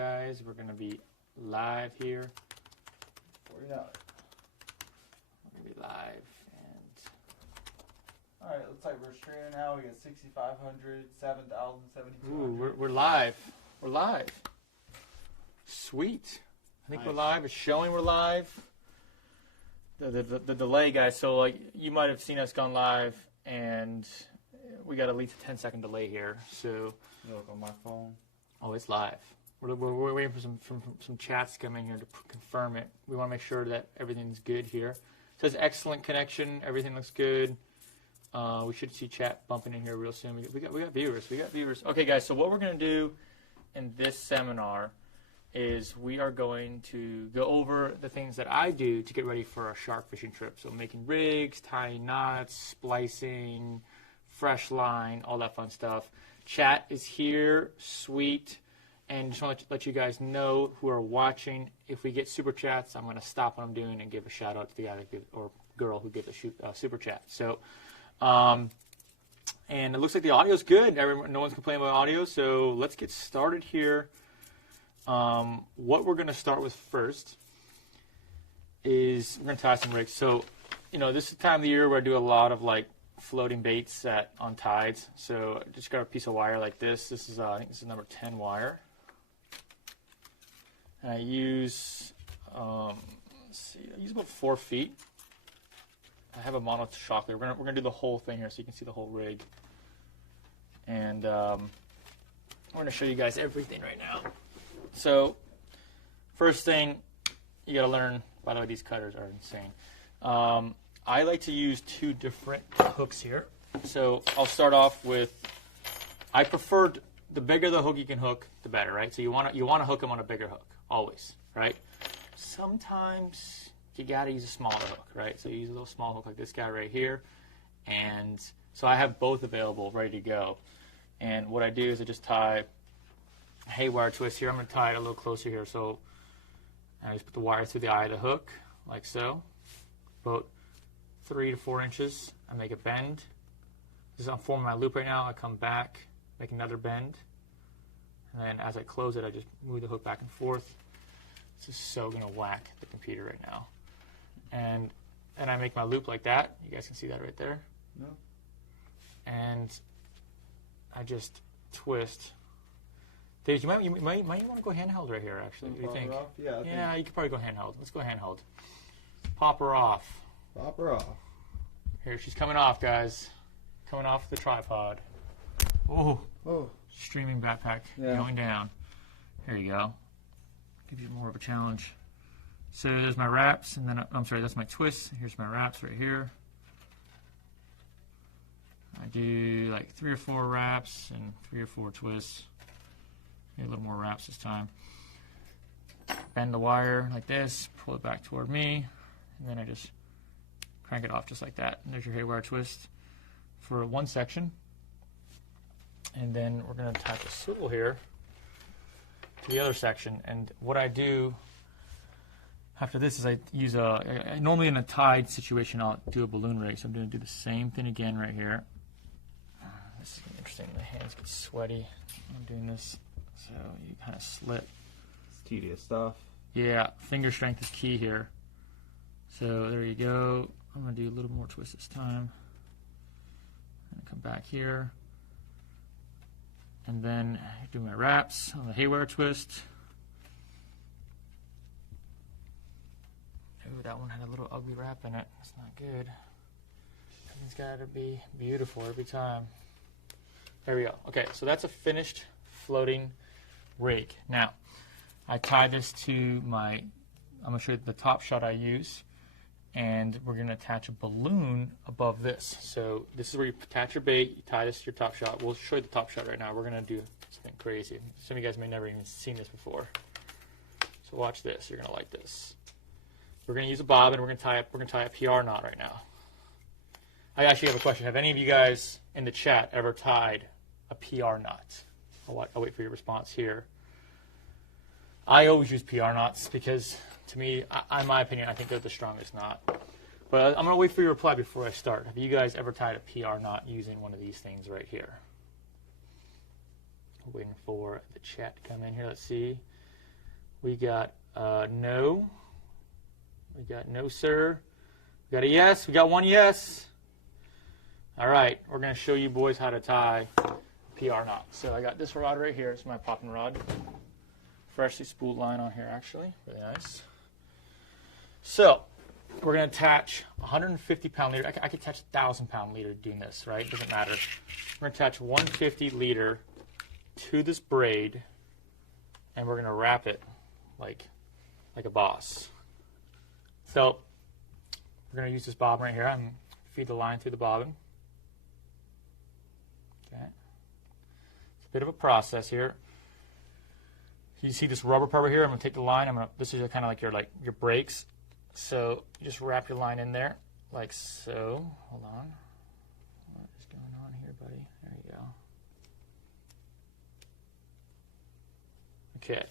Guys, we're gonna be live here. We're gonna be live, and all right. Looks like we're streaming now. We got 6,500, 7,000, 7,200. ooh, we're live. We're live. Sweet. I think Nice. we're live. It's showing we're live. The delay, guys. So like you might have seen us gone live, and we got at least a 10-second delay here. So You look on my phone. oh, it's live. We're waiting for some chats to come in here to confirm it. We want to make sure that everything's good here. It says excellent connection. Everything looks good. We should see chat bumping in here real soon. We got viewers. We got viewers. Okay, guys. So what we're gonna do in this seminar is we are going to go over the things that I do to get ready for a shark fishing trip. So making rigs, tying knots, splicing, fresh line, all that fun stuff. Chat is here. Sweet. And just want to let you guys know who are watching, if we get super chats, I'm going to stop what I'm doing and give a shout out to the guy that gives, or girl who gives a super chat. So, and it looks like the audio's good. No one's complaining about audio, so let's get started here. What we're going to start with first is we're going to tie some rigs. So, you know, this is the time of the year where I do a lot of like floating baits on tides. So I just got a piece of wire like this. This is I think this is number 10 wire. And I use, let's see, I use about 4 feet. I have a mono shock leader. We're gonna do the whole thing here so you can see the whole rig. And we're gonna show you guys everything right now. So first thing you gotta learn, by the way, these cutters are insane. I like to use 2 different hooks here. So I'll start off with, I prefer the bigger the hook you can hook, the better, right? So you want to hook them on a bigger hook, always, right? Sometimes you got to use a smaller hook, right? So you use a little small hook like this guy right here. And so I have both available, ready to go. And what I do is I just tie a haywire twist here. I'm going to tie it a little closer here. So I just put the wire through the eye of the hook, like so. About 3 to 4 inches. I make a bend. This is I'm forming my loop right now. I come back, make another bend, and then as I close it, I just move the hook back and forth. This is so gonna whack the computer right now. And I make my loop like that. You guys can see that right there. No. And I just twist. Dave, you might want to go handheld right here. Actually, what do you think? Yeah, you could probably go handheld. Let's go handheld. Pop her off. Pop her off. Here, she's coming off, guys. Coming off the tripod. Oh, streaming backpack going down. Here you go. Give you more of a challenge. So there's my wraps, and then I'm sorry, that's my twists. Here's my wraps right here. I do like 3 or 4 wraps and 3 or 4 twists. Maybe a little more wraps this time. Bend the wire like this, pull it back toward me, and then I just crank it off just like that. And there's your haywire twist for one section. And then we're going to attach a swivel here to the other section. And what I do after this is I use normally in a tide situation, I'll do a balloon rig. So I'm going to do the same thing again right here. This is interesting. The hands get sweaty. I'm doing this. So you kind of slip. It's tedious stuff. Yeah, finger strength is key here. So there you go. I'm going to do a little more twist this time. And come back here. And then do my wraps on the haywire twist. Ooh, that one had a little ugly wrap in it. That's not good. Everything's got to be beautiful every time. There we go. Okay, so that's a finished floating rig. Now, I tie this to my, I'm going to show you the top shot I use. And we're going to attach a balloon above this. So this is where you attach your bait, you tie this to your top shot. We'll show you the top shot right now. We're going to do something crazy. Some of you guys may never even seen this before. So watch this. You're going to like this. We're going to use a bobbin. We're going to tie a PR knot right now. I actually have a question. Have any of you guys in the chat ever tied a PR knot? I'll wait for your response here. I always use PR knots because, to me, in my opinion, I think they're the strongest knot. But I'm going to wait for your reply before I start. Have you guys ever tied a PR knot using one of these things right here? We're waiting for the chat to come in here. Let's see. We got no. We got no, sir. We got a yes. We got one yes. All right, we're going to show you boys how to tie PR knot. So I got this rod right here. It's my popping rod. Freshly spooled line on here, actually. Really nice. So we're going to attach 150-pound leader. I could attach a 1,000-pound leader doing this, right? Doesn't matter. We're going to attach 150 leader to this braid, and we're going to wrap it like a boss. So we're going to use this bobbin right here. I'm going to feed the line through the bobbin. Okay. It's a bit of a process here. You see this rubber part right here? I'm going to take the line. This is kind of like your brakes. So you just wrap your line in there like so. Hold on. What is going on here, buddy? There you go. Okay.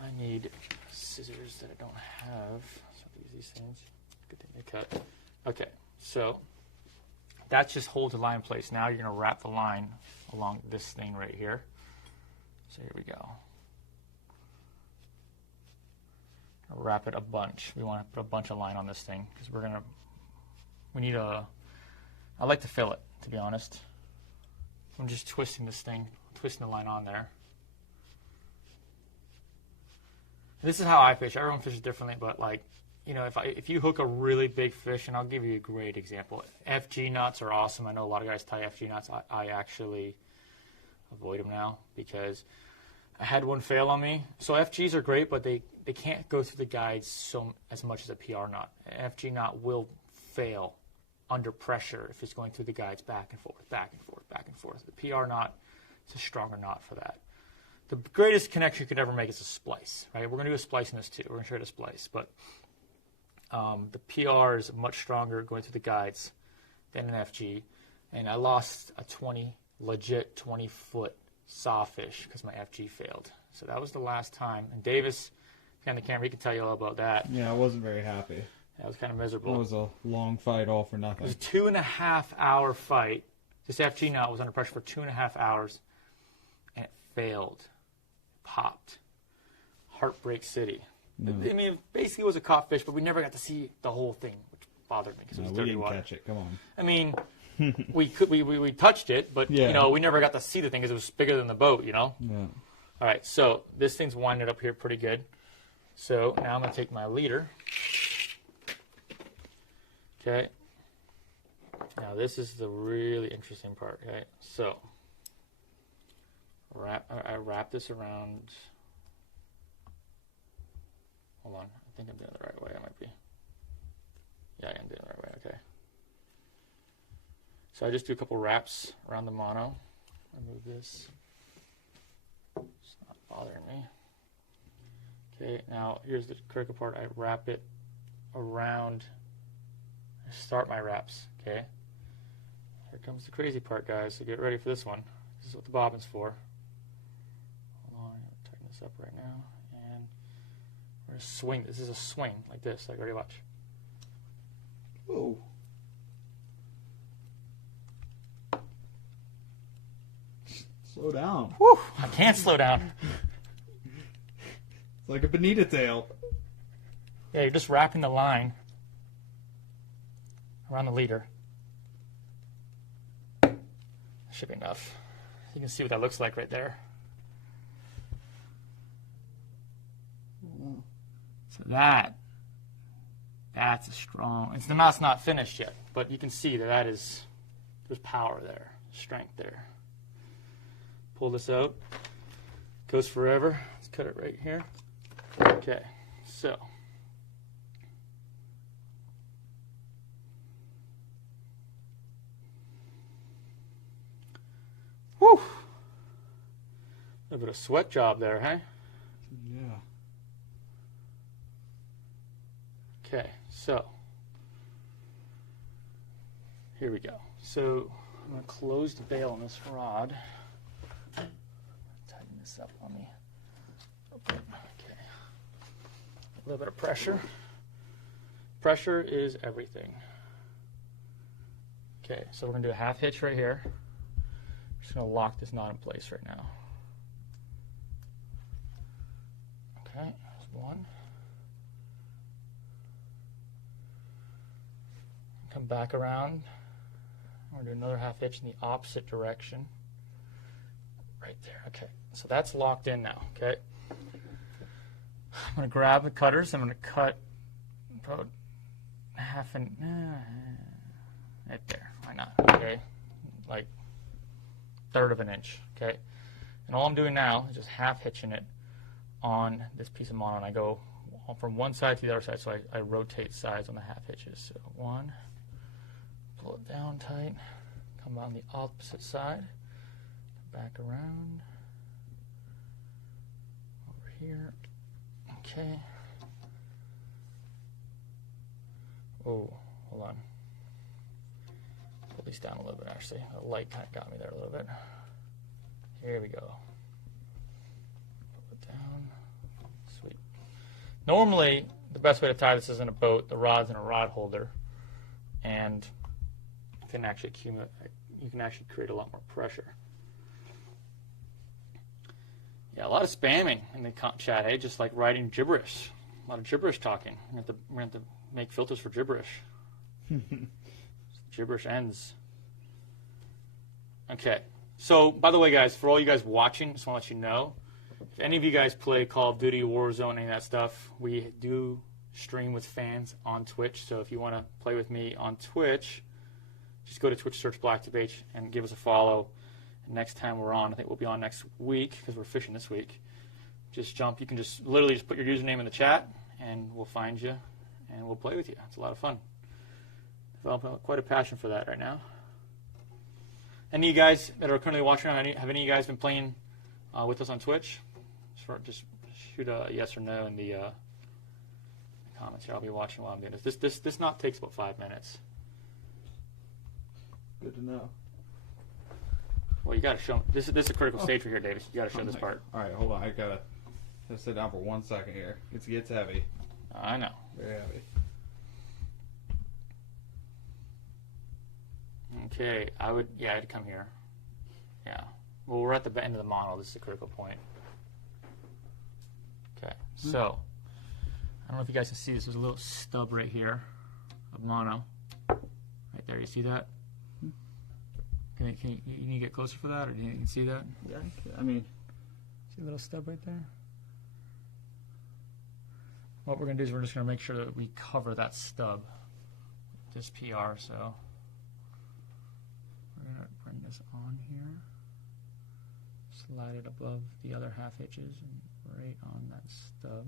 I need scissors that I don't have. So I have to use these things. Good thing they cut. Okay. So that just holds the line in place. Now you're going to wrap the line along this thing right here. So here we go. Wrap it a bunch. We want to put a bunch of line on this thing because I like to fill it, to be honest. I'm just twisting this thing, twisting the line on there. This is how I fish. Everyone fishes differently, but if you hook a really big fish, and I'll give you a great example. FG knots are awesome. I know a lot of guys tie FG knots. I actually avoid them now because I had one fail on me. So FGs are great, but they can't go through the guides as much as a PR knot. An FG knot will fail under pressure if it's going through the guides back and forth, back and forth, back and forth. The PR knot is a stronger knot for that. The greatest connection you could ever make is a splice, right? We're going to do a splice in this too. We're going to show you a splice, but the PR is much stronger going through the guides than an FG, and I lost a legit 20-foot sawfish because my FG failed. So that was the last time. And Davis, on the camera, he can tell you all about that. Yeah, I wasn't very happy. That was kind of miserable. It was a long fight, all for nothing. It was a 2.5-hour fight. This FG knot was under pressure for 2.5 hours, and it failed. Popped. Heartbreak City. No. I mean, it basically was a caught fish, but we never got to see the whole thing, which bothered me because it was dirty water. We didn't catch it. Come on. I mean, we touched it, but we never got to see the thing because it was bigger than the boat. Yeah. All right, so this thing's winded up here pretty good. So now I'm going to take my leader. Okay. Now this is the really interesting part. Okay. So I wrap this around. Hold on. I think I'm doing it the right way. I might be. Yeah, I am doing it the right way. Okay. So I just do a couple wraps around the mono. Remove this. It's not bothering me. Okay, now here's the critical part. I wrap it around. I start my wraps. Okay. Here comes the crazy part, guys. So get ready for this one. This is what the bobbin's for. Hold on. I'm going to tighten this up right now. And we're going to swing. This is a swing like this. Like, ready, watch. Whoa. Slow down. Whew, I can't slow down. It's like a bonita tail. Yeah, you're just wrapping the line around the leader. That should be enough. You can see what that looks like right there. So that's a strong, the knot's not finished yet, but you can see there's power there, strength there. Pull this out. Goes forever. Let's cut it right here. Okay, so. Whew. A little bit of sweat job there, huh? Yeah. Okay, so. Here we go. So I'm going to close the bail on this rod. Tighten this up on me. Okay. A little bit of pressure. Pressure is everything. Okay, so we're going to do a half hitch right here. Just going to lock this knot in place right now. Okay, there's one. Come back around. We're going to do another half hitch in the opposite direction. Right there. Okay, so that's locked in now. Okay. I'm going to grab the cutters. I'm going to cut about half an right there. Why not? Okay, like third of an inch. Okay, and all I'm doing now is just half hitching it on this piece of mono, and I go from one side to the other side, so I rotate sides on the half hitches. So one, pull it down tight, come on the opposite side, back around, over here. Okay. Oh, hold on. Pull these down a little bit, actually. The light kind of got me there a little bit. Here we go. Pull it down. Sweet. Normally, the best way to tie this is in a boat. The rod's in a rod holder, and you can actually create a lot more pressure. Yeah, a lot of spamming in the chat, eh? Just like writing gibberish. A lot of gibberish talking. We're going to make filters for gibberish. Gibberish ends. Okay. So, by the way, guys, for all you guys watching, just want to let you know, if any of you guys play Call of Duty, Warzone, any of that stuff, we do stream with fans on Twitch. So if you want to play with me on Twitch, just go to Twitch, search BlacktipH, and give us a follow. Next time we're on, I think we'll be on next week because we're fishing this week. Just jump. You can just literally just put your username in the chat, and we'll find you, and we'll play with you. It's a lot of fun. Developing quite a passion for that right now. Any of you guys that are currently watching, have any of you guys been playing with us on Twitch? Just shoot a yes or no in the comments here. I'll be watching while I'm doing this. This knot takes about 5 minutes. Good to know. Well, you got to show them. This is a critical stage for here, Davis. You got to show this part. All right, hold on. I gotta sit down for 1 second here. It gets heavy. I know. Very heavy. Okay, I'd come here. Yeah. Well, we're at the end of the mono. This is a critical point. Okay, so I don't know if you guys can see this. There's a little stub right here of mono. Right there. You see that? Can you get closer for that, or you can see that? Yeah, I mean, see a little stub right there? What we're going to do is we're just going to make sure that we cover that stub with this PR. So we're going to bring this on here, slide it above the other half hitches, and right on that stub.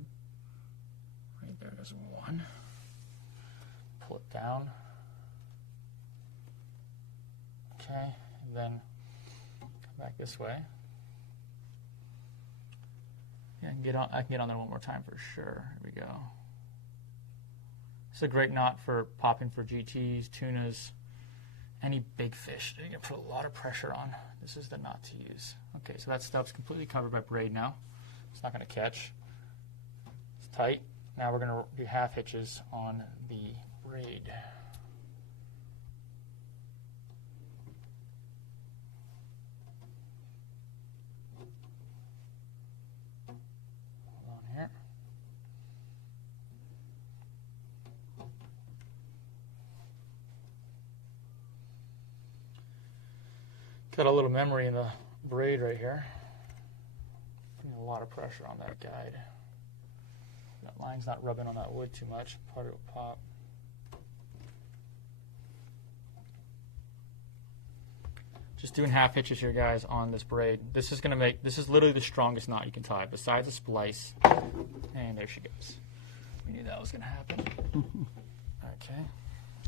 Right there, there's one. Pull it down. Okay, and then come back this way. Yeah, I can get on there one more time for sure. Here we go. It's a great knot for popping for GTs, tunas, any big fish. You're going to put a lot of pressure on. This is the knot to use. Okay, so that stub's completely covered by braid now. It's not going to catch. It's tight. Now we're going to do half hitches on the braid. Got a little memory in the braid right here. Putting a lot of pressure on that guide. That line's not rubbing on that wood too much. Part of it will pop. Just doing half hitches here, guys, on this braid. This is literally the strongest knot you can tie, besides a splice. And there she goes. We knew that was going to happen. Okay.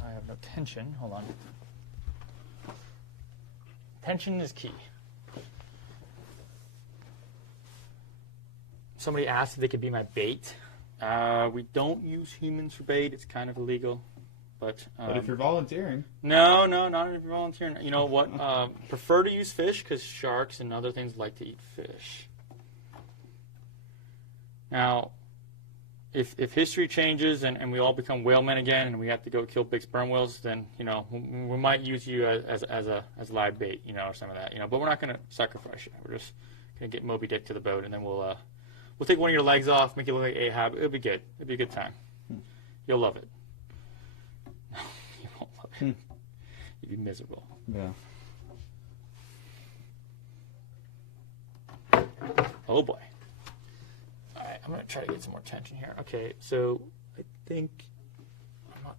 I have no tension. Hold on. Tension is key. Somebody asked if they could be my bait. We don't use humans for bait. It's kind of illegal. But if you're volunteering. No, not if you're volunteering. You know what? Prefer to use fish because sharks and other things like to eat fish. Now, if history changes and we all become whalemen again and we have to go kill big sperm whales, then we might use you as live bait, or some of that, But we're not going to sacrifice you. We're just going to get Moby Dick to the boat, and then we'll We'll take one of your legs off, make you look like Ahab. It'll be good. It'll be a good time. You'll love it. No, you won't love it. You'll be miserable. Yeah. Oh boy. All right, I'm gonna try to get some more tension here. Okay, so I think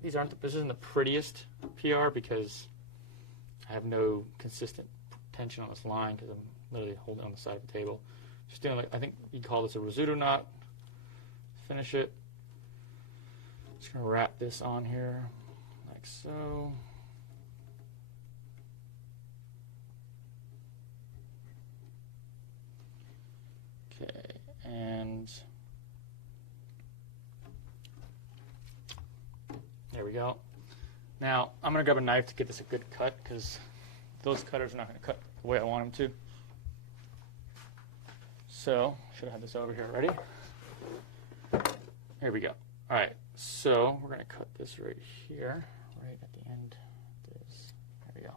this isn't the prettiest PR because I have no consistent tension on this line because I'm literally holding it on the side of the table. Just doing like, I think you call this a risotto knot. Finish it. Just gonna wrap this on here like so. Okay, and there we go. Now I'm gonna grab a knife to get this a good cut because those cutters are not gonna cut the way I want them to. So should have this over here. Ready? Here we go. All right. So we're gonna cut this right here, right at the end. This. There we go.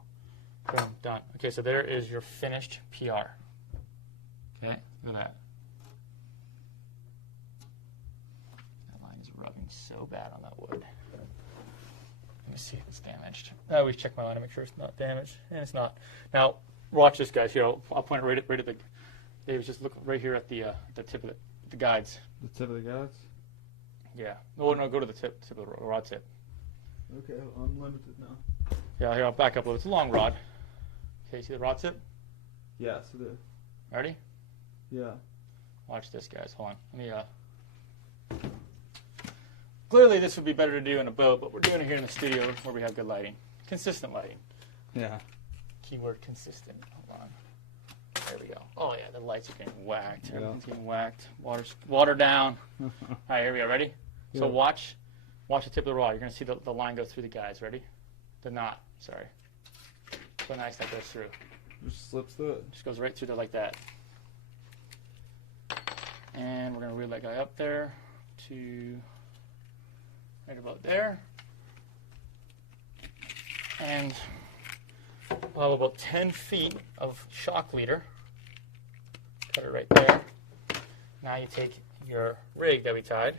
Boom. Done. Okay. So there is your finished PR. Okay. Look at that. Rubbing so bad on that wood. Let me see if it's damaged. I always check my line to make sure it's not damaged, and it's not. Now, watch this, guys. Here, I'll point it right at the. David, just look right here at the tip of the guides. The tip of the guides? Yeah. No, go to the tip of the rod tip. Okay, I'm limited now. Yeah, here, I'll back up a little. It's a long rod. Okay, see the rod tip? Yes, it is. Ready? Yeah. Watch this, guys. Hold on. Let me. Clearly, this would be better to do in a boat, but we're doing it here in the studio where we have good lighting. Consistent lighting. Yeah. Keyword consistent. Hold on. There we go. Oh, yeah, the lights are getting whacked. Yeah. Everything's getting whacked. Water down. All right, here we go. Ready? Yeah. So watch the tip of the rod. You're going to see the line go through the guides. Ready? The knot. Sorry. So nice that goes through. Just slips through it. Just goes right through there like that. And we're going to reel that guy up there to right about there. And we'll have about 10 feet of shock leader. Cut it right there. Now you take your rig that we tied.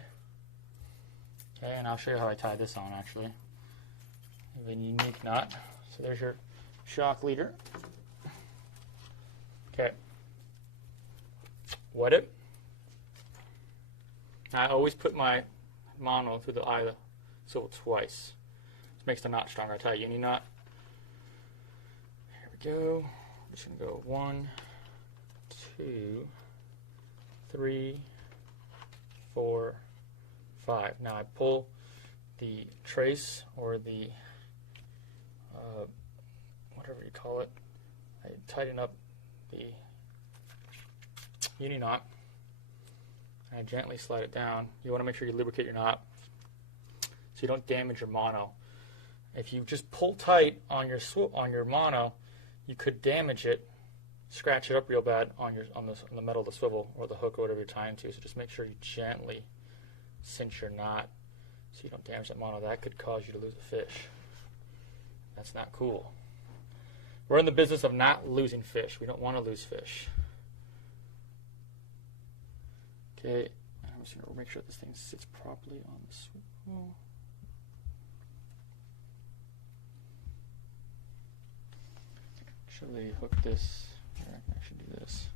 Okay, and I'll show you how I tied this on actually. I have a unique knot. So there's your shock leader. Okay. Wet it. I always put my mono through the eye of the swivel twice. This makes the knot stronger. I tie a uni knot. Here we go. I'm just going to go 1, 2, 3, 4, 5. Now I pull the trace or the whatever you call it. I tighten up the uni knot. And I gently slide it down. You want to make sure you lubricate your knot so you don't damage your mono. If you just pull tight on your mono, you could damage it, scratch it up real bad on the metal of the swivel or the hook or whatever you're tying to. So just make sure you gently cinch your knot so you don't damage that mono. That could cause you to lose a fish. That's not cool. We're in the business of not losing fish. We don't want to lose fish. Okay, I'm just going to make sure this thing sits properly on the swivel. Actually, hook this. Here, I can actually do this.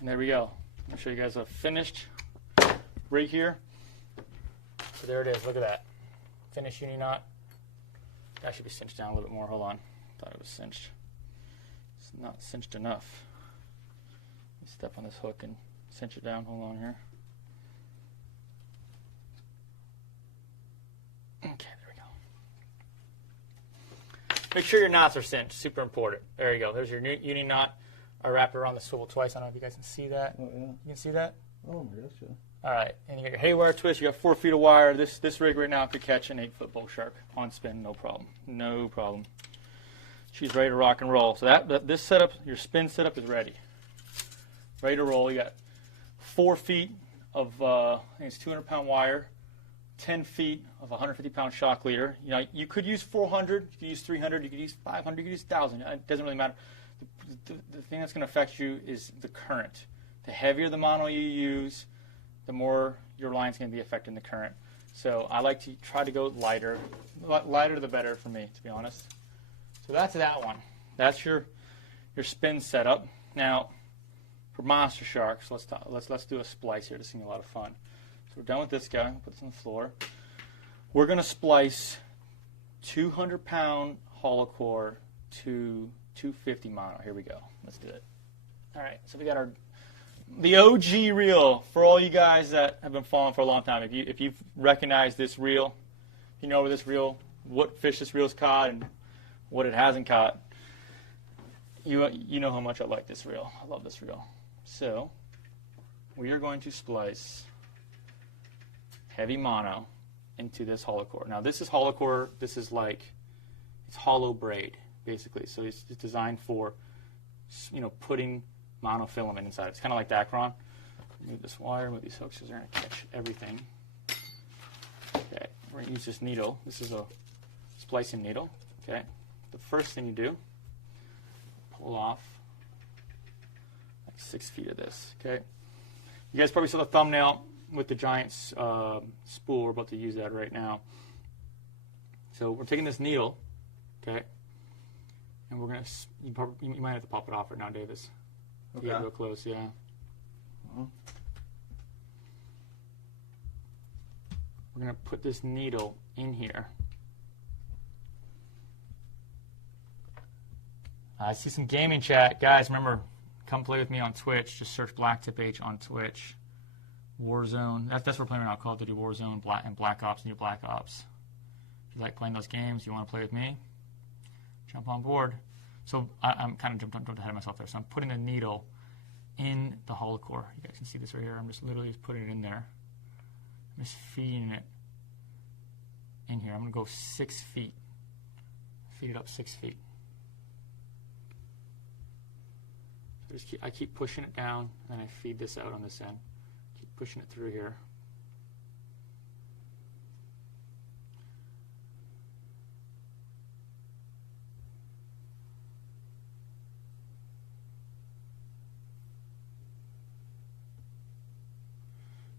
And there we go. I'll show you guys a finished rig here. So there it is. Look at that. Finished uni knot. That should be cinched down a little bit more. Hold on. Thought it was cinched. It's not cinched enough. Step on this hook and cinch it down. Hold on here. Okay, there we go. Make sure your knots are cinched. Super important. There you go. There's your uni knot. I wrap it around the swivel twice. I don't know if you guys can see that. Oh, yeah. You can see that? Oh, my gosh, yeah. All right. And you got your haywire twist. You got 4 feet of wire. This rig right now could catch an 8-foot bull shark on spin. No problem. No problem. She's ready to rock and roll. So this setup, your spin setup is ready. Ready to roll. You got 4 feet of, I think it's 200-pound wire, 10 feet of 150-pound shock leader. You know, you could use 400, you could use 300, you could use 500, you could use 1,000. It doesn't really matter. the thing that's going to affect you is the current. The heavier the mono you use, the more your line's going to be affecting the current. So I like to try to go lighter. Lighter the better for me, to be honest. So that's that one. That's your spin setup. Now, for monster sharks, let's do a splice here. This is going to be a lot of fun. So we're done with this guy. Put this on the floor. We're going to splice 200-pound hollow core to 250 mono. Here we go. Let's do it. All right. So we got the OG reel for all you guys that have been following for a long time. If you've recognized this reel, you know this reel, what fish this reel's caught and what it hasn't caught. You know how much I like this reel. I love this reel. So we are going to splice heavy mono into this hollow core. Now this is hollow core. This is like, it's hollow braid basically. So it's designed for, putting monofilament inside. It's kind of like Dacron. Move this wire, move these hooks because they're going to catch everything. Okay, we're going to use this needle. This is a splicing needle. Okay, the first thing you do, pull off like 6 feet of this. Okay, you guys probably saw the thumbnail with the giant spool. We're about to use that right now. So we're taking this needle, okay, and we're gonna. You might have to pop it off right now, Davis. Okay. Get real close, yeah. We're gonna put this needle in here. I see some gaming chat, guys. Remember, come play with me on Twitch. Just search BlacktipH on Twitch. Warzone. That's what we're playing right now. Call of Duty Warzone and Black Ops, new Black Ops. If you like playing those games, you want to play with me, jump on board. So I'm kind of jumped ahead of myself there. So I'm putting the needle in the hollow core. You guys can see this right here. I'm just literally putting it in there. I'm just feeding it in here. I'm going to go 6 feet. Feed it up 6 feet. So I keep pushing it down, and I feed this out on this end. Keep pushing it through here.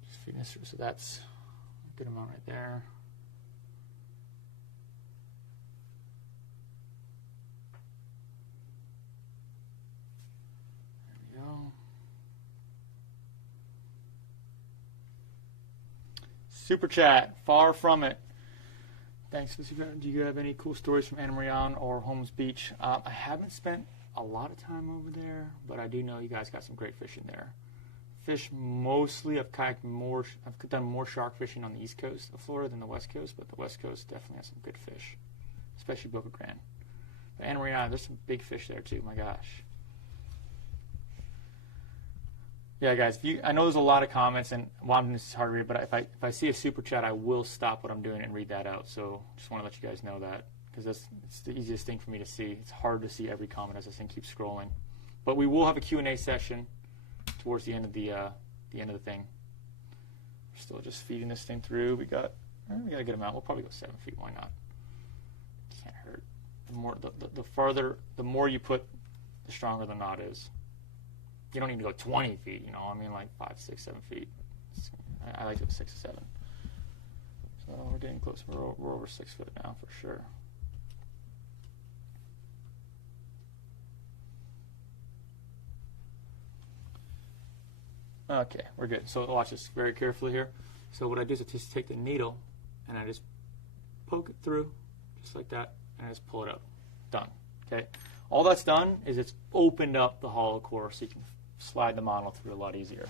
Just feeding this through. So that's a good amount right there. Super chat, far from it. Thanks. Do you have any cool stories from Anna Marion or Holmes Beach? I haven't spent a lot of time over there, but I do know you guys got some great fishing there. Fish mostly, I've done more shark fishing on the east coast of Florida than the west coast, but the west coast definitely has some good fish, especially Boca Grande. But Anna Marion, there's some big fish there too. My gosh. Yeah, guys, I know there's a lot of comments, and this is hard to read, but if I see a super chat, I will stop what I'm doing and read that out. So just want to let you guys know that, because it's the easiest thing for me to see. It's hard to see every comment as this thing keeps scrolling. But we will have a Q&A session towards the end of the thing. We're still just feeding this thing through. We got a good amount. We'll probably go 7 feet. Why not? Can't hurt. The more you put, the stronger the knot is. You don't need to go 20 feet, I mean, like 5, 6, 7 feet. I like to go 6 to 7. So we're getting close. We're over 6 foot now for sure. Okay, we're good. So watch this very carefully here. So what I do is I just take the needle and I just poke it through, just like that, and I just pull it up. Done. Okay. All that's done is it's opened up the hollow core so you can slide the mono through a lot easier.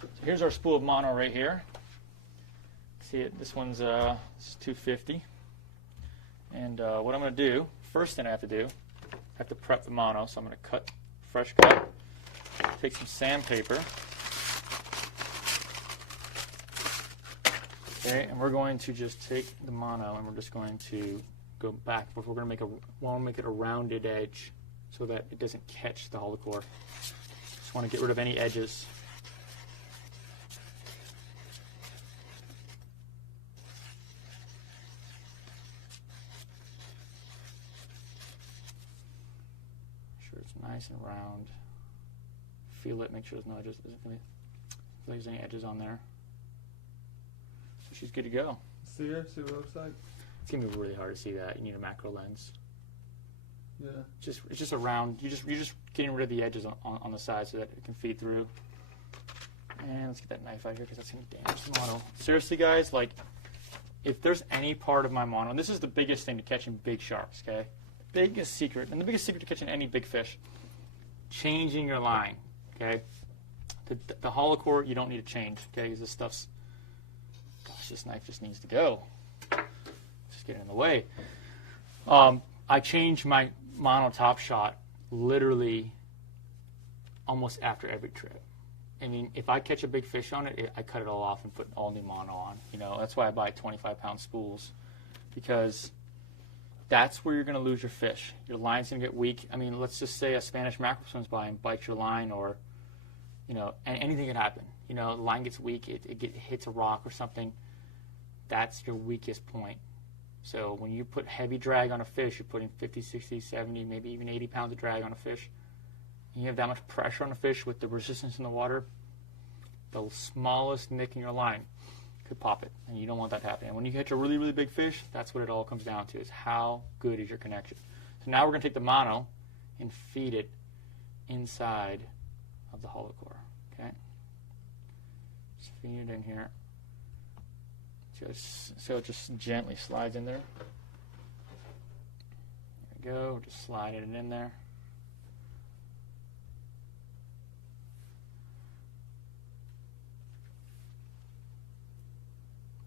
So here's our spool of mono right here. See it? This one's 250. And what I'm going to do, first thing I have to do, I have to prep the mono. So I'm going to cut, fresh cut, take some sandpaper. Okay, and we're going to just take the mono and we're just going to go back. We're going to make it a rounded edge so that it doesn't catch the hollow core. Just want to get rid of any edges. Make sure it's nice nice and round. Feel it, make sure there's no edges. If there's any edges on there. So she's good to go. See her? See what it looks like? It's gonna be really hard to see that. You need a macro lens. Yeah. It's just a round. You're just getting rid of the edges on the side so that it can feed through. And let's get that knife out here because that's gonna damage the mono. Seriously, guys, like if there's any part of my mono, and this is the biggest thing to catching big sharks. Okay, biggest secret, and the biggest secret to catching any big fish, changing your line. Okay, the hollow core you don't need to change. Okay, because this stuff's, gosh, this knife just needs to go. Just get in the way. I change my mono top shot literally almost after every trip. I mean, if I catch a big fish on it, I cut it all off and put all new mono on. You know, that's why I buy 25-pound spools, because that's where you're going to lose your fish. Your line's going to get weak. I mean, let's just say a Spanish mackerel swims by and bites your line, or, you know, anything could happen. You know, the line gets weak, it hits a rock or something. That's your weakest point. So when you put heavy drag on a fish, you're putting 50, 60, 70, maybe even 80 pounds of drag on a fish. And you have that much pressure on a fish with the resistance in the water, the smallest nick in your line could pop it, and you don't want that happening. When you catch a really, really big fish, that's what it all comes down to, is how good is your connection. So now we're going to take the mono and feed it inside of the hollow core. Okay? Just feed it in here. So it just gently slides in there. There we go. Just sliding it in there.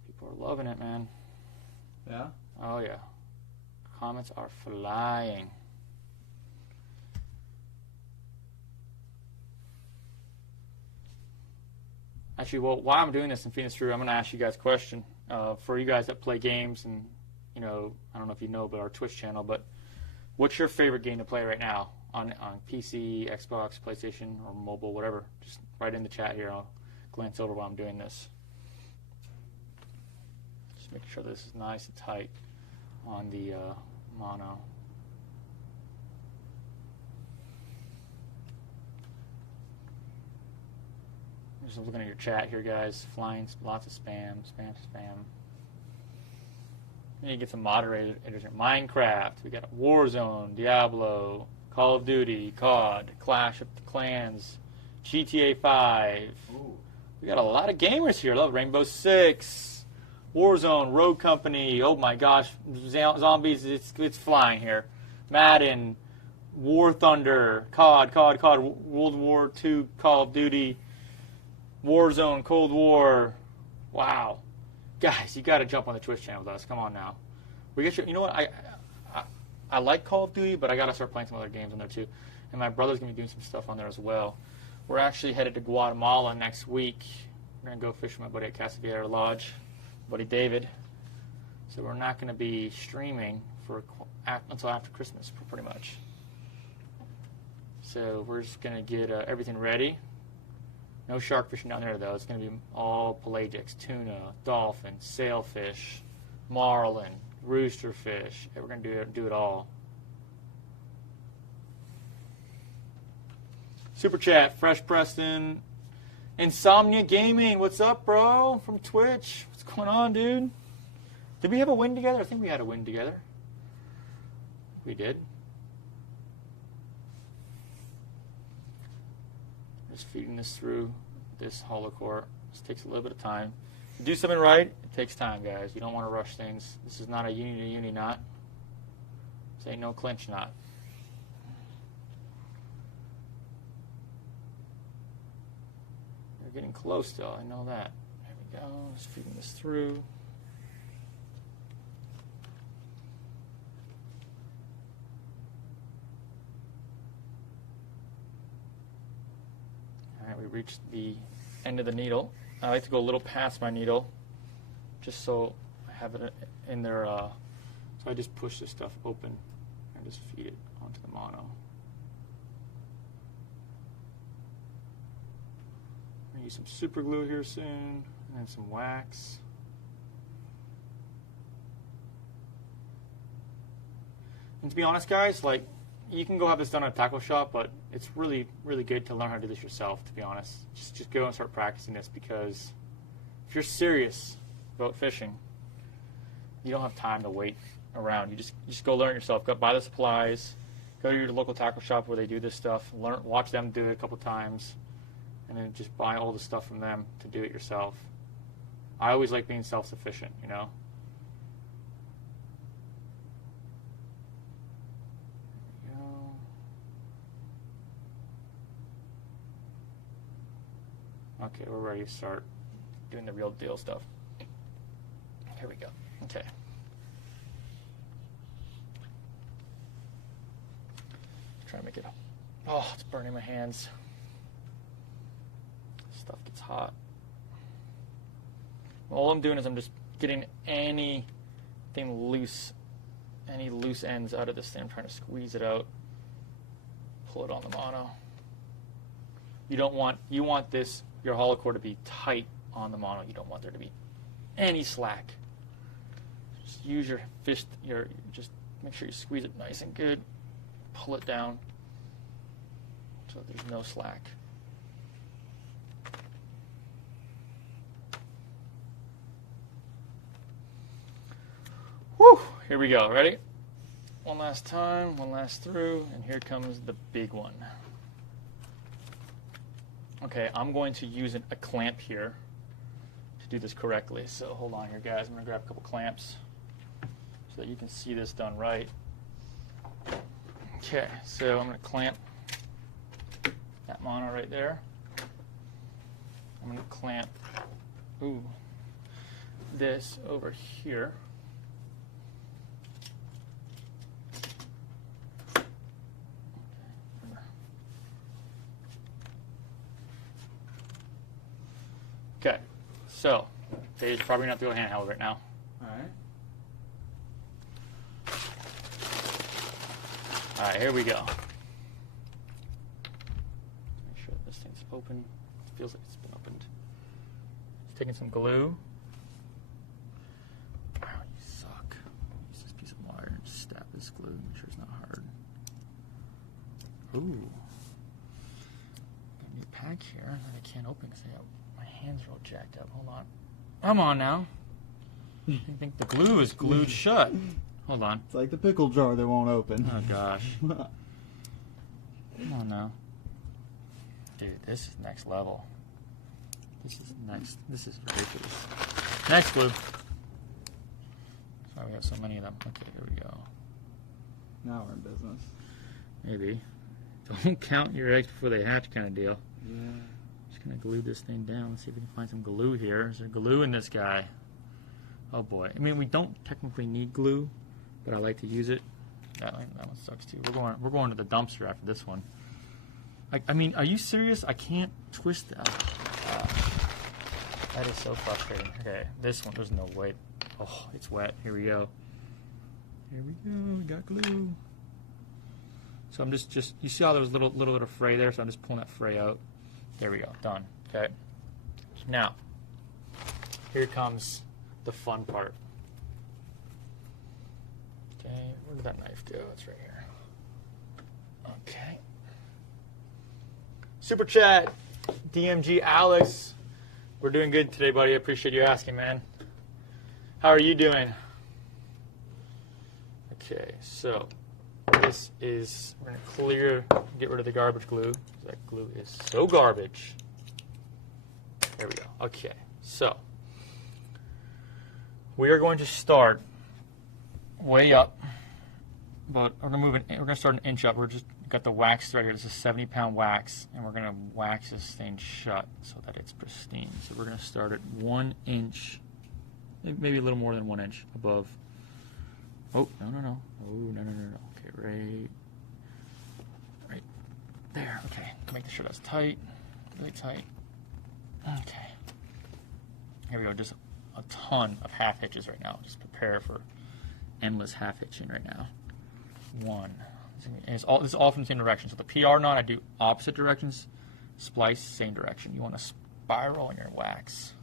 People are loving it, man. Yeah? Oh, yeah. Comments are flying. Actually, well, while I'm doing this and feeding this through, I'm going to ask you guys a question. For you guys that play games, and, you know, I don't know if you know about our Twitch channel, but what's your favorite game to play right now on PC, Xbox, PlayStation, or mobile, whatever? Just write in the chat here. I'll glance over while I'm doing this. Just make sure this is nice and tight on the mono. Just looking at your chat here, guys. Flying, lots of spam. And you get some moderators here. Minecraft. We got Warzone, Diablo, Call of Duty, COD, Clash of Clans, GTA 5. Ooh. We got a lot of gamers here. I love Rainbow Six, Warzone, Rogue Company. Oh my gosh, zombies! It's flying here. Madden, War Thunder, COD, World War II, Call of Duty. Warzone, Cold War. Wow. Guys, you got to jump on the Twitch channel with us. Come on now. We get you know what? I like Call of Duty, but I got to start playing some other games on there too. And my brother's going to be doing some stuff on there as well. We're actually headed to Guatemala next week. We're going to go fish with my buddy at Casa Vieja Lodge, buddy David. So we're not going to be streaming until after Christmas, pretty much. So we're just going to get everything ready. No shark fishing down there, though. It's going to be all pelagics, tuna, dolphin, sailfish, marlin, roosterfish. We're going to do it all. Super chat, Fresh Preston, Insomnia Gaming. What's up, bro? From Twitch. What's going on, dude? Did we have a win together? I think we had a win together. We did. Just feeding this through this hollow core. This takes a little bit of time. To do something right, it takes time, guys. You don't want to rush things. This is not a uni-to-uni knot. This ain't no clinch knot. We're getting close, though. I know that. There we go. Just feeding this through. We reached the end of the needle. I like to go a little past my needle just so I have it in there. So I just push this stuff open and just feed it onto the mono. I'm going to use some super glue here soon, and then some wax. And to be honest, guys, like, you can go have this done at a tackle shop, but it's really, really good to learn how to do this yourself, to be honest. Just go and start practicing this, because if you're serious about fishing, you don't have time to wait around. You just go learn it yourself. Go buy the supplies, go to your local tackle shop where they do this stuff, watch them do it a couple times, and then just buy all the stuff from them to do it yourself. I always like being self-sufficient, you know? Okay, we're ready to start doing the real deal stuff. Here we go. Okay. Try to make it up. Oh, it's burning my hands. Stuff gets hot. All I'm doing is I'm just getting anything loose, any loose ends out of this thing. I'm trying to squeeze it out, pull it on the mono. You want this, your hollow core, to be tight on the mono. You don't want there to be any slack. Just use your fist, just make sure you squeeze it nice and good. Pull it down so there's no slack. Whew, here we go. Ready? One last time, one last through, and here comes the big one. Okay, I'm going to use a clamp here to do this correctly. So hold on here, guys. I'm going to grab a couple clamps so that you can see this done right. Okay, so I'm going to clamp that mono right there. I'm going to clamp this over here. Okay, so Dave's probably not doing handheld right now. All right. All right, here we go. Make sure this thing's open. It feels like it's been opened. Just taking some glue. Wow, you suck. Use this piece of wire and just stab this glue. Make sure it's not hard. Ooh. Got a new pack here that I can't open because my hands are all jacked up. Hold on. Come on now. I think the glue is glued shut. Hold on. It's like the pickle jar that won't open. Oh gosh. Come on now. Dude, this is next level. This is next. This is ridiculous. Next glue. Sorry we have so many of them. Okay, here we go. Now we're in business. Maybe. Don't count your eggs before they hatch kind of deal. Yeah. Just gonna glue this thing down. Let's see if we can find some glue here. Is there glue in this guy? Oh boy. I mean, we don't technically need glue, but I like to use it. That one sucks too. We're going to the dumpster after this one. I mean, are you serious? I can't twist that. That is so frustrating. Okay, this one, there's no way. Oh, it's wet. Here we go. Here we go. We got glue. So I'm just you see how there was a little bit of fray there? So I'm just pulling that fray out. There we go. Done. Okay. Now, here comes the fun part. Okay, where did that knife go? It's right here. Okay. Super chat, DMG Alex. We're doing good today, buddy. I appreciate you asking, man. How are you doing? Okay, so this is, we're going to get rid of the garbage glue. That glue is so garbage. There we go. Okay, so we are going to start way up, but we're going to start an inch up. We're just got the wax thread here. This is 70-pound wax, and we're going to wax this thing shut so that it's pristine. So we're going to start at 1 inch, maybe a little more than 1 inch above. Oh, no. Oh, no. Okay, right there. Okay, make sure that's tight, really tight. Okay. Here we go, just a ton of half hitches right now. Just prepare for endless half hitching right now. One. And this is all from the same direction. So the PR knot, I do opposite directions. Splice, same direction. You want to spiral in your wax.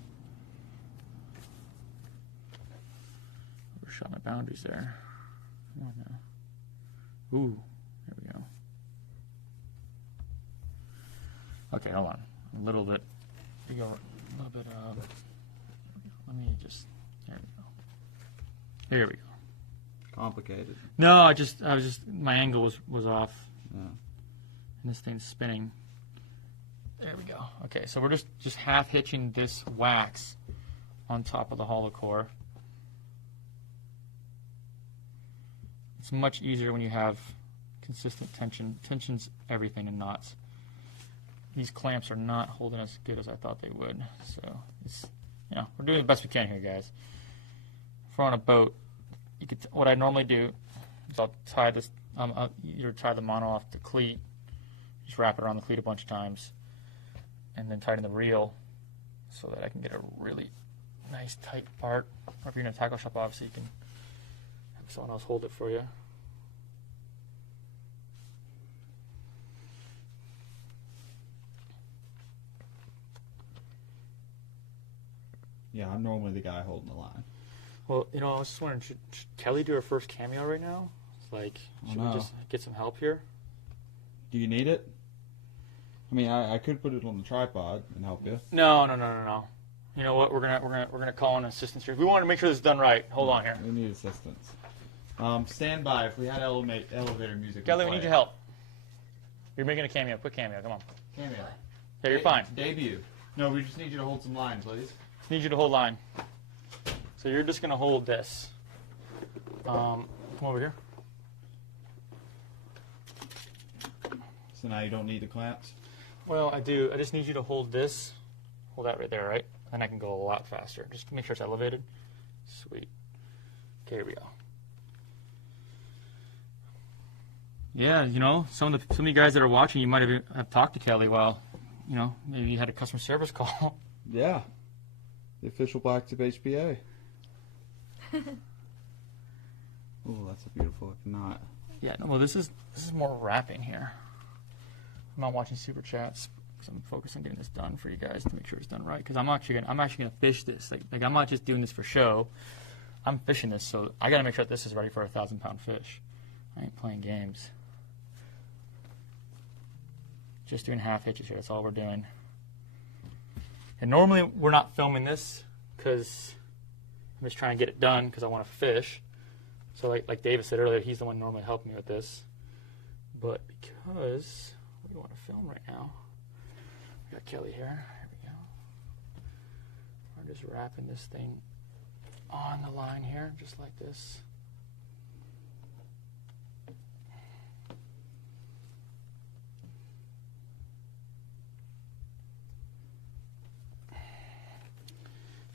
Overshot my boundaries there. Come on now. Ooh, there we go. Okay, hold on. A little bit. Here you go. A little bit of. Let me just. There we go. There we go. Complicated. No, I was just my angle was off. Yeah. And this thing's spinning. There we go. Okay, so we're just half hitching this wax on top of the hollow core. It's much easier when you have consistent tension. Tension's everything in knots. These clamps are not holding as good as I thought they would. So it's, you know, we're doing the best we can here, guys. If we're on a boat, you could. What I normally do is I'll tie this. Either tie the mono off the cleat, just wrap it around the cleat a bunch of times, and then tighten the reel so that I can get a really nice tight part. Or if you're in a tackle shop, obviously you can have someone else hold it for you. Yeah, I'm normally the guy holding the line. Well, you know, I was just wondering, should Kelly do her first cameo right now? Like, should we just get some help here? Do you need it? I mean, I could put it on the tripod and help you. No. You know what? We're gonna call an assistance here. We want to make sure this is done right. Hold on here. We need assistance. Stand by. If we had elevator music. Kelly, we need your help. You're making a cameo. Quick cameo. Come on. Cameo. Yeah, you're fine. Debut. No, we just need you to hold some line, please. Just need you to hold line. So you're just gonna hold this. Come over here. So now you don't need the clamps? Well, I do. I just need you to hold this. Hold that right there, right? Then I can go a lot faster. Just make sure it's elevated. Sweet. Okay, here we go. Yeah, you know, some of you guys that are watching, you might have talked to Kelly while, you know, maybe you had a customer service call. Yeah. The official BlacktipH HPA. Oh, that's a beautiful knot. Yeah, no, well, this is more wrapping here. I'm not watching super chats because I'm focused on getting this done for you guys to make sure it's done right. Because I'm actually gonna fish this. Like I'm not just doing this for show. I'm fishing this, so I gotta make sure that this is ready for a 1,000-pound fish. I ain't playing games. Just doing half hitches here. That's all we're doing. And normally we're not filming this because I'm just trying to get it done because I want to fish. So like David said earlier, he's the one normally helping me with this. But because we want to film right now, we got Kelly here. Here we go. We're just wrapping this thing on the line here, just like this.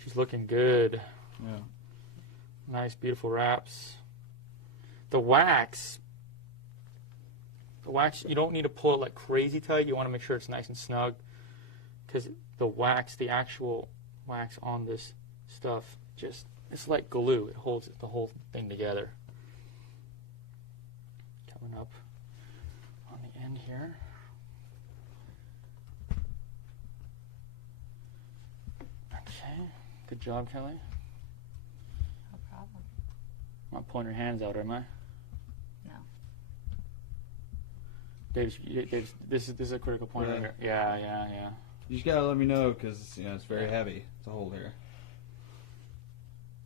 She's looking good. Yeah. Nice, beautiful wraps. The wax, you don't need to pull it like crazy tight. You want to make sure it's nice and snug because the actual wax on this stuff, it's like glue. It holds the whole thing together. Coming up on the end here. Okay, good job, Kelly. No problem. I'm not pulling your hands out, am I? No. Dave, this is a critical point right here. Yeah. You just gotta let me know because it's very heavy to hold here.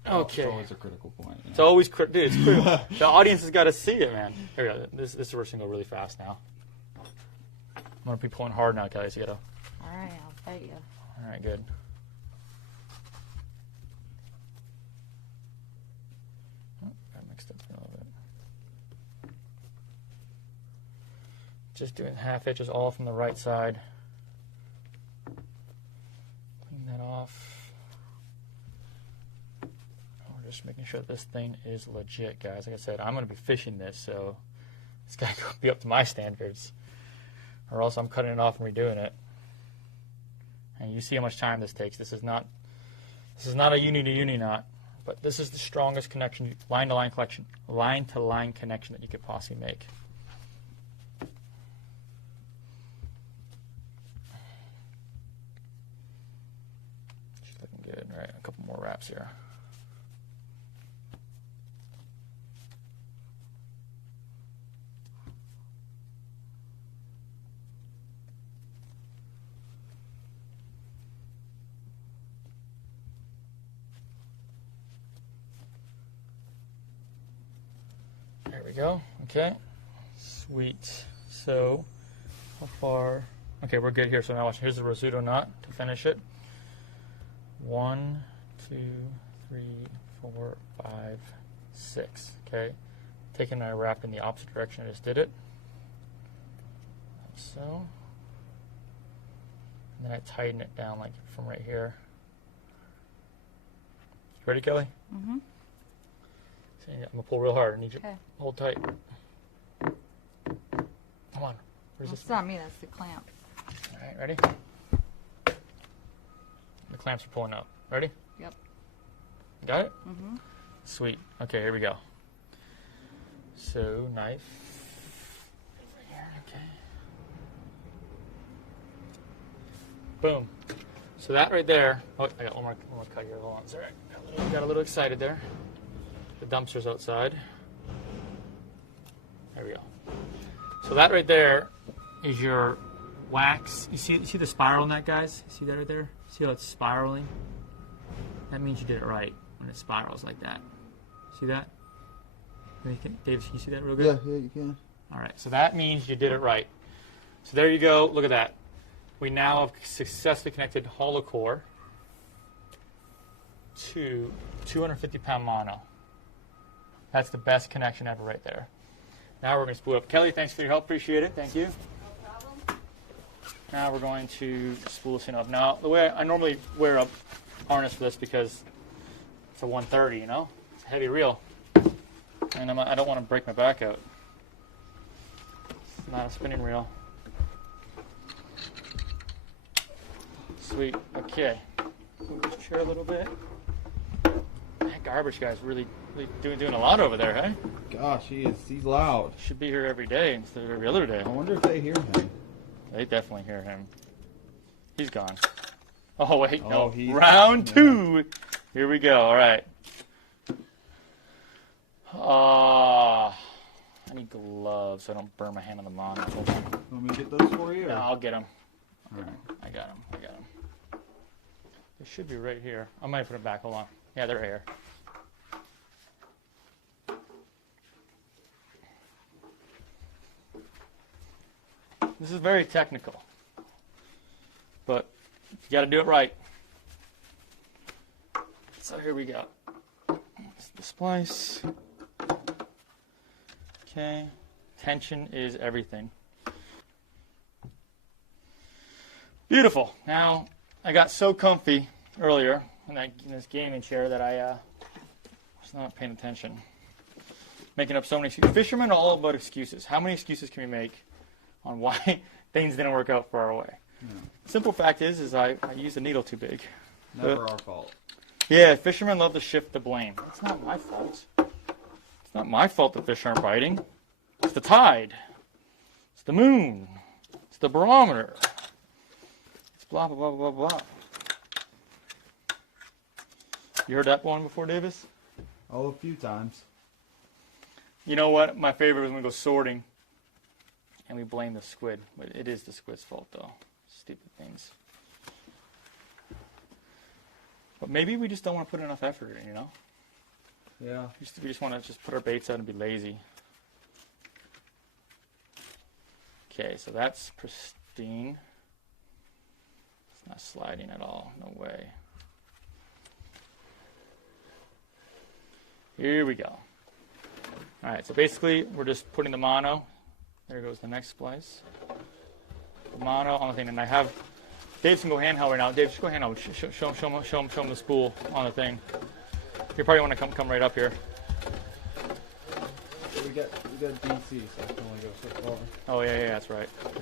Okay. It's always a critical point. It's always dude. It's critical. The audience has got to see it, man. Here we go. This is where it's gonna go really fast now. I'm gonna be pulling hard now, Kelly. So you gotta. All right, I'll fight you. All right, good. Oh, got mixed up a little bit. Just doing half hitches all from the right side. Clean that off. We're just making sure this thing is legit, guys. Like I said, I'm going to be fishing this, so it's got to be up to my standards, or else I'm cutting it off and redoing it. And you see how much time this takes. This is not a uni to uni knot, but this is the strongest connection, line to line connection that you could possibly make. She's looking good. All right, a couple more wraps here. go. Okay. Sweet. So, how far? Okay, we're good here. So now watch. Here's the Rizzuto knot to finish it. 1, 2, 3, 4, 5, 6. Okay. Taking my wrap in the opposite direction I just did it. Like so. And then I tighten it down like from right here. You ready, Kelly? Mm-hmm. So I'm gonna pull real hard. I need you to Okay. hold tight. Come on. Where's That's this? not me, that's the clamp. All right, ready? The clamps are pulling up. Ready? Yep. Got it? Mm-hmm. Sweet. Okay, here we go. So, knife. Over here, okay. Boom. So that right there. Oh, I got one more cut here. Hold on. It's all right. Got a little excited there. The dumpster's outside. There we go. So that right there is your wax. You see the spiral in that, guys? See that right there? See how it's spiraling? That means you did it right when it spirals like that. See that? Dave, can you see that real good? Yeah, you can. All right, so that means you did it right. So there you go. Look at that. We now have successfully connected hollow core to 250-pound mono. That's the best connection ever right there. Now we're going to spool up. Kelly, thanks for your help. Appreciate it. Thank you. No problem. Now we're going to spool this thing up. Now, the way I normally wear a harness for this because it's a 130, you know? It's a heavy reel. And I don't want to break my back out. It's not a spinning reel. Sweet. Okay. Move this chair a little bit. That garbage guy's really doing a lot over there, hey? Gosh, he's loud. Should be here every day instead of every other day. I wonder if they hear him. They definitely hear him. He's gone. Oh, wait, no. he's- Round 2. Here we go. All right. I need gloves so I don't burn my hand on the mono. Hold on. Want me to get those for you? No, or- I'll get them. All right. I got them. They should be right here. I might put it back. Hold on. Yeah, they're right here. This is very technical, but you got to do it right. So here we go. It's the splice. Okay. Tension is everything. Beautiful. Now, I got so comfy earlier in this gaming chair that I was not paying attention. Making up so many excuses. Fishermen are all about excuses. How many excuses can we make on why things didn't work out far away? Yeah. Simple fact is I used a needle too big. Never our fault. Yeah, fishermen love to shift the blame. It's not my fault. It's not my fault the fish aren't biting. It's the tide. It's the moon. It's the barometer. It's blah, blah, blah, blah, blah. You heard that one before, Davis? Oh, a few times. You know what? My favorite is when we go sorting and we blame the squid. But it is the squid's fault, though. Stupid things. But maybe we just don't want to put enough effort in, you know? Yeah. We just want to just put our baits out and be lazy. Okay, so that's pristine. It's not sliding at all. No way. Here we go. All right, so basically we're just putting the mono. There goes the next splice. The mono on the thing, and I have Dave can go handheld right now. Dave, just go handheld. Show him the spool on the thing. You probably want to come right up here. So we got DC, so I can only go so far. Oh yeah, that's right. Yeah.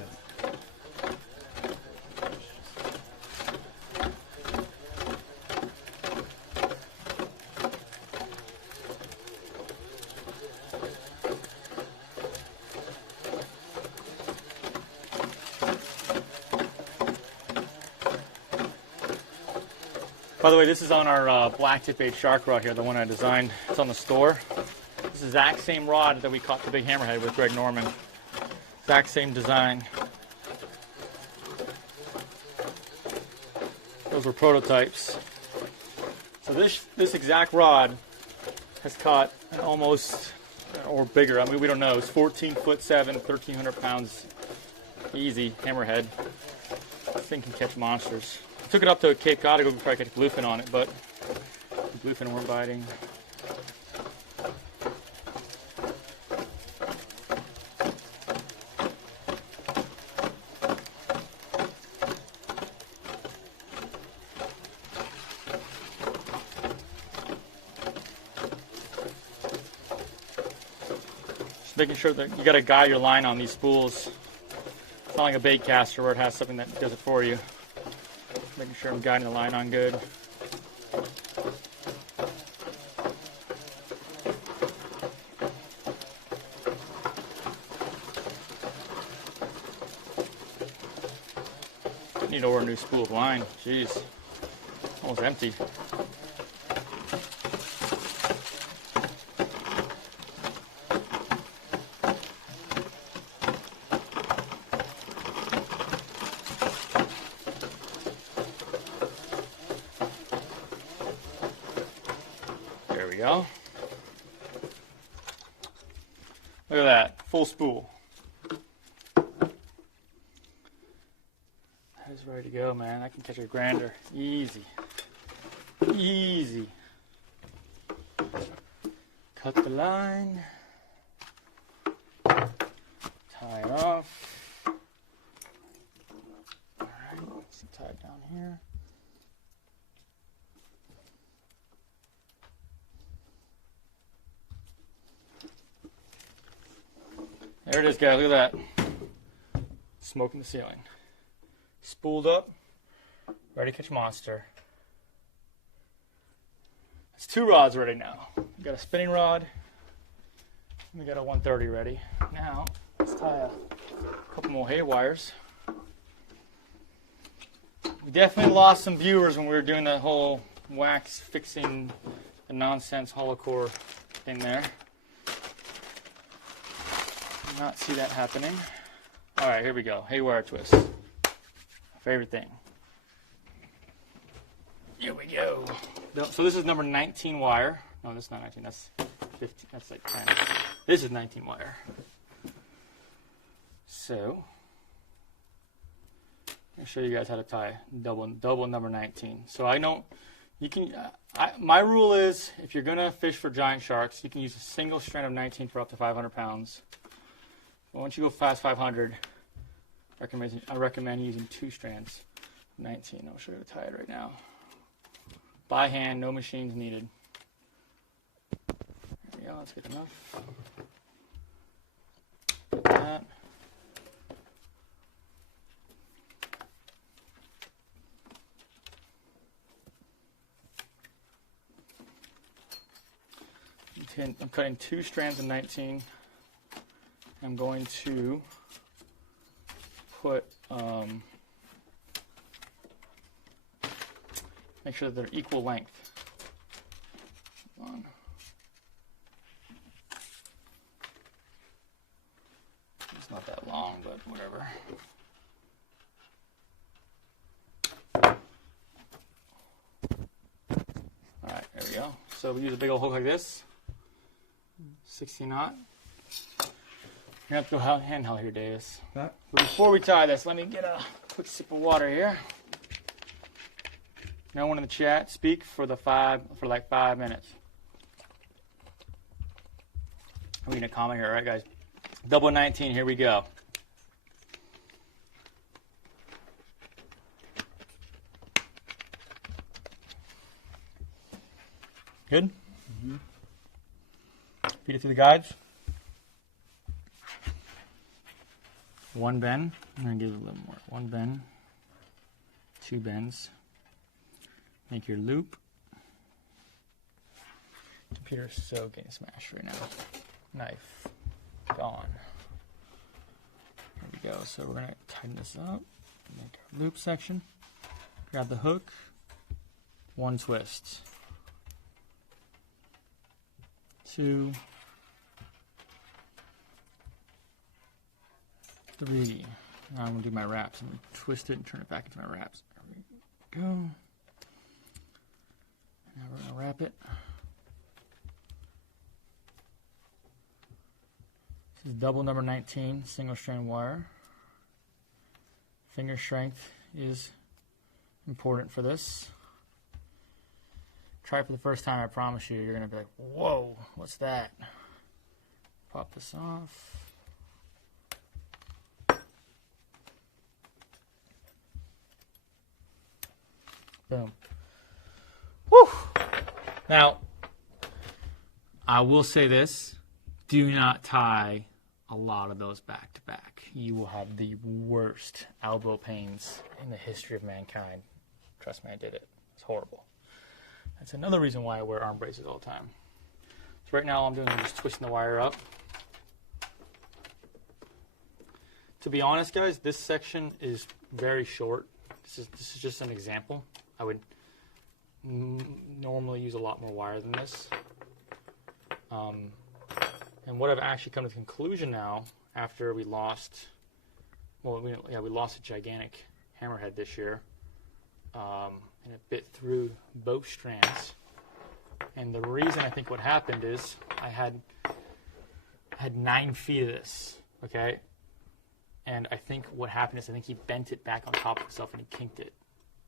By the way, this is on our BlacktipH shark rod here, the one I designed. It's on the store. It's the exact same rod that we caught the big hammerhead with Greg Norman. Exact same design. Those were prototypes. So this exact rod has caught an almost or bigger. I mean, we don't know. It's 14'7", 1,300 pounds, easy hammerhead. This thing can catch monsters. I took it up to Cape Cod to go try to catch bluefin on it, but the bluefin weren't biting. Making sure that you got to guide your line on these spools. It's not like a bait caster where it has something that does it for you. Making sure I'm guiding the line on good. I need to order a new spool of line. Jeez, almost empty. There we go. Look at that, full spool. That is ready to go, man. I can catch a grander. Easy. Easy. Cut the line. Tie it off. Alright, let's tie it down here. There it is, guys. Look at that. Smoke in the ceiling. Spooled up. Ready to catch monster. It's 2 rods ready now. We got a spinning rod. And we got a 130 ready. Now, let's tie a couple more hay wires. We definitely lost some viewers when we were doing that whole wax fixing the nonsense hollow core thing there. Not see that happening. All right, here we go. Hay wire twist. My favorite thing. Here we go. So this is number 19 wire. No, that's not 19. That's 15. That's like 10. This is 19 wire. So I'll show you guys how to tie double number 19. So I know you can. My rule is if you're gonna fish for giant sharks, you can use a single strand of 19 for up to 500 pounds. Once you go past 500, I recommend using 2 strands of 19. I'll show you how to tie it right now. By hand, no machines needed. There we go, that's good enough. Put that. I'm cutting 2 strands of 19. I'm going to put, make sure that they're equal length. Hold on. It's not that long, but whatever. All right, there we go. So we use a big old hook like this, 60 knot. You're going to have to go handheld here, Davis. But before we tie this, let me get a quick sip of water here. No one in the chat, speak for like 5 minutes. I'm reading a comment here, all right, guys? Double 19, here we go. Good? Mm-hmm. Feed it through the guides. 1 bend. I'm going to give it a little more. 1 bend. 2 bends. Make your loop. Computer's so getting smashed right now. Knife. Gone. There we go. So we're going to tighten this up. Make our loop section. Grab the hook. 1 twist. 2. 3. Now I'm going to do my wraps. I'm going to twist it and turn it back into my wraps. There we go. Now we're going to wrap it. This is double number 19 single strand wire. Finger strength is important for this. Try it for the first time, I promise you, you're going to be like, whoa, what's that? Pop this off. Boom. Woo! Now, I will say this, do not tie a lot of those back to back. You will have the worst elbow pains in the history of mankind. Trust me, I did it. It's horrible. That's another reason why I wear arm braces all the time. So right now all I'm doing is just twisting the wire up. To be honest, guys, this section is very short. This is just an example. I would normally use a lot more wire than this. And what I've actually come to the conclusion now, after we lost, we lost a gigantic hammerhead this year, and it bit through both strands. And the reason I think what happened is I had 9 feet of this, okay? And I think what happened is I think he bent it back on top of himself and he kinked it,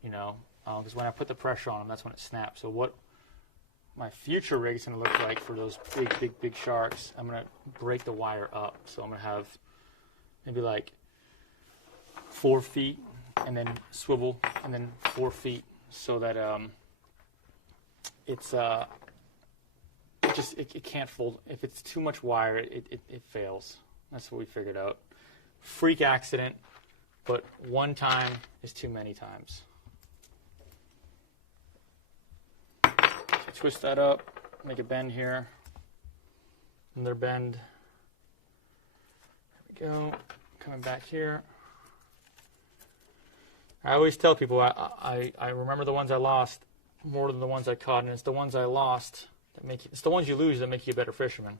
you know? Because when I put the pressure on him, that's when it snapped. So what my future rig is going to look like for those big sharks, I'm going to break the wire up. So I'm going to have maybe like 4 feet and then swivel and then 4 feet so that it can't fold. If it's too much wire, it fails. That's what we figured out. Freak accident, but one time is too many times. So twist that up, make a bend here, another bend. There we go. Coming back here. I always tell people I remember the ones I lost more than the ones I caught, and it's the ones I lost that make you, it's the ones you lose that make you a better fisherman.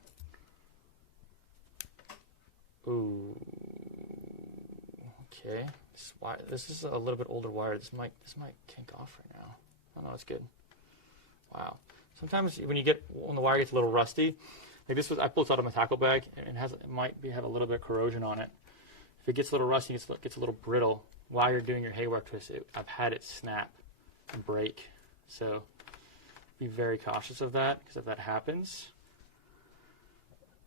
Ooh. Okay. This is a little bit older wire. This might kink off right now. Oh no, it's good. Wow. Sometimes when the wire gets a little rusty, like this was, I pulled it out of my tackle bag, and it might have a little bit of corrosion on it. If it gets a little rusty, it gets a little brittle. While you're doing your haywire twist, I've had it snap and break. So be very cautious of that, because if that happens,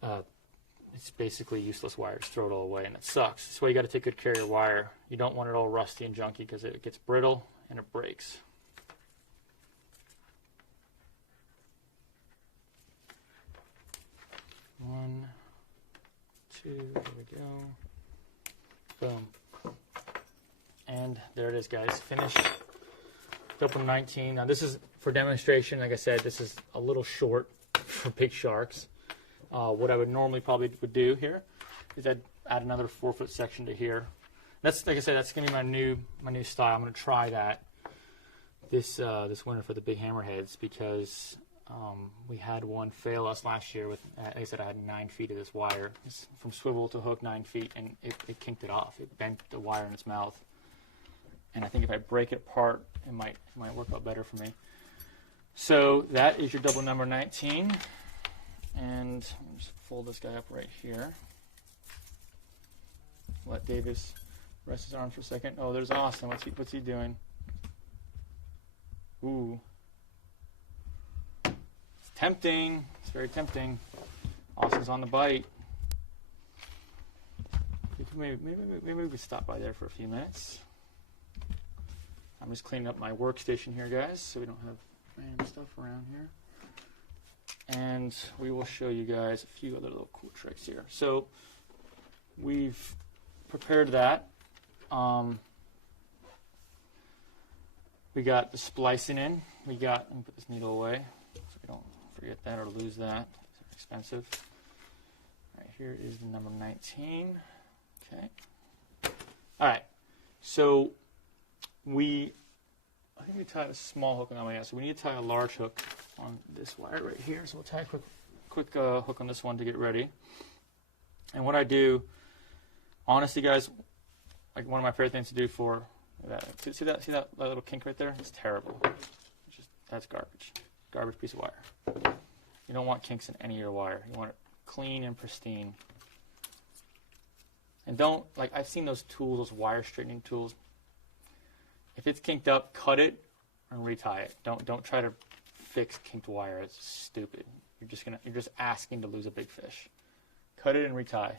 it's basically useless wire. Just throw it all away, and it sucks. That's why you got to take good care of your wire. You don't want it all rusty and junky, because it gets brittle and it breaks. One, two, there we go. Boom. And there it is, guys. Finished. Open 19. Now this is for demonstration. Like I said, this is a little short for big sharks. What I would normally probably would do here is I'd add another 4-foot section to here. That's, like I said, that's gonna be my new style. I'm gonna try that this winter for the big hammerheads, because we had one fail us last year with, like I said, I had 9 feet of this wire. It's from swivel to hook, 9 feet, and it kinked it off. It bent the wire in its mouth. And I think if I break it apart, it might work out better for me. So that is your double number 19. And I'll just fold this guy up right here. Let Davis rest his arms for a second. Oh, there's Austin. What's he doing? Ooh. It's tempting. It's very tempting. Austin's on the bite. Maybe we could stop by there for a few minutes. I'm just cleaning up my workstation here, guys, so we don't have random stuff around here. And we will show you guys a few other little cool tricks here. So we've prepared that. We got the splicing in. Let me put this needle away so we don't forget that or lose that. It's expensive. All right, here is the number 19. Okay. All right. So I think we tied a small hook on that one. Yeah, so we need to tie a large hook on this wire right here. So we'll tie a quick hook on this one to get ready. And what I do, honestly, guys, like one of my favorite things to do for that. See that little kink right there? It's terrible. That's garbage. Garbage piece of wire. You don't want kinks in any of your wire. You want it clean and pristine. And don't, like, I've seen those tools, those wire straightening tools. If it's kinked up, cut it and retie it. Don't try to fix kinked wire. It's stupid. You're just asking to lose a big fish. Cut it and retie.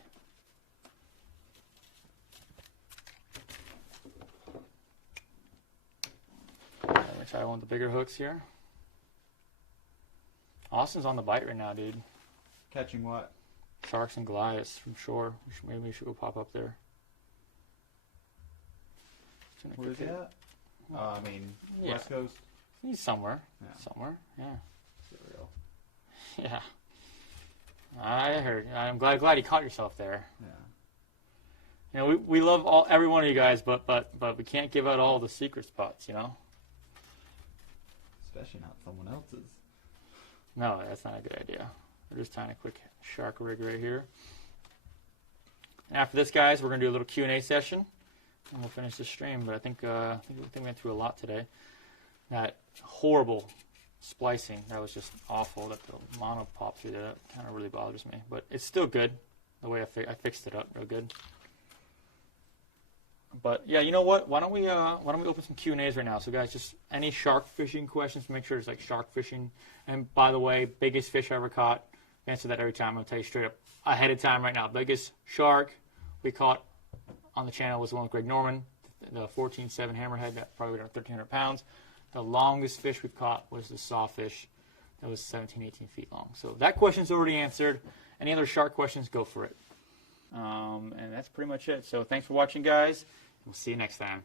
Let me try one of the bigger hooks here. Austin's on the bite right now, dude. Catching what? Sharks and Goliaths from shore. Maybe we should go pop up there. Where's he at? I mean, Yeah. West Coast. He's somewhere. Yeah. Somewhere. Yeah. Cereal. Yeah. I heard. I'm glad you caught yourself there. Yeah. You know, we love every one of you guys, but we can't give out all the secret spots, you know? Especially not someone else's. No, that's not a good idea. We're just tying a quick shark rig right here. And after this, guys, we're going to do a little Q&A session, and we'll finish the stream. But I think we went through a lot today. That horrible splicing, that was just awful. That the mono popped through there, that kind of really bothers me. But it's still good, the way I fixed it up real good. But yeah, you know what? Why don't we open some Q&As right now? So guys, just any shark fishing questions, make sure it's like shark fishing. And by the way, biggest fish I ever caught, answer that every time. I'm gonna tell you straight up ahead of time right now. Biggest shark we caught on the channel was the one with Greg Norman, the 14.7 hammerhead, that probably weighed 1,300 pounds. The longest fish we caught was the sawfish that was 17, 18 feet long. So that question's already answered. Any other shark questions, go for it. And that's pretty much it. So thanks for watching, guys. We'll see you next time.